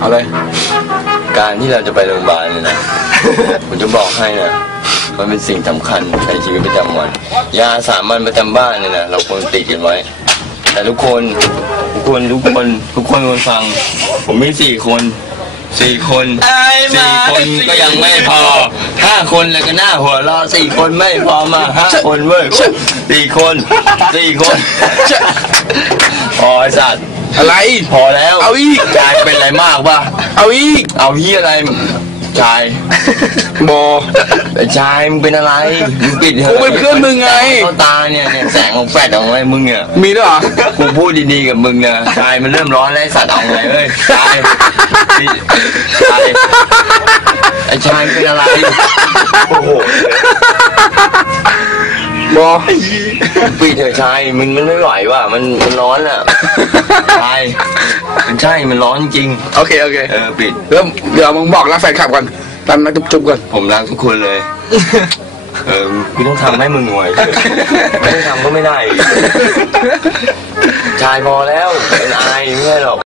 เอาเลย การที่เราจะไปโรงพยาบาลเนี่ยนะ ผมจะบอกให้นะ มันเป็นสิ่งสำคัญในชีวิตประจำวัน ยาสามัญประจำบ้านเนี่ยนะ เราควรติดกันไว้ แต่ทุกคน ทุกคนทุกคนทุกคนควรฟัง ผมมีสี่คนสี่คนสี่คนก็ยังไม่พอห้าคนแล้วก็หน้าหัวเราะสี่คนไม่พอมาห้าคนเว้ยสี่คนสี่คนพอไอ้สัตว์ อะไร พอแล้วเอาอีกชายเป็นอะไรมากปะเอาอีก เอาพี่อะไรชายบอไอ้ชายมึงเป็นอะไรมึงปิดเถกูอะเป็นเพื่อนมึงไง เข้าตาเนี่ยเนี่ยแสงของแฟดของอะไรมึงเนี่ย มีด้วยเหรอ กูพูดดีๆกับมึงนะชายมันเริ่มร้อนแล้วไอ้สัตว์เอาไงเอ้ยชายชายไอ้ชายเป็นอะไร โอ้โห บอปิดเถอะชายมึงมันไม่ไหวว่ะมันมันร้อนอะชายมันใช่มันร้อนจริง โอเคโอเคเออปิดเริ่มเดี๋ยวมึงบอกรักแฟนคลับก่อนตามมาจุ๊บๆก่อนผมรักทุกคนเลย เออกูต้องทำให้มึงหน่วยไม่ทำก็ไม่ได้อีกชายพอแล้วเป็นอายไม่ใช่หรอก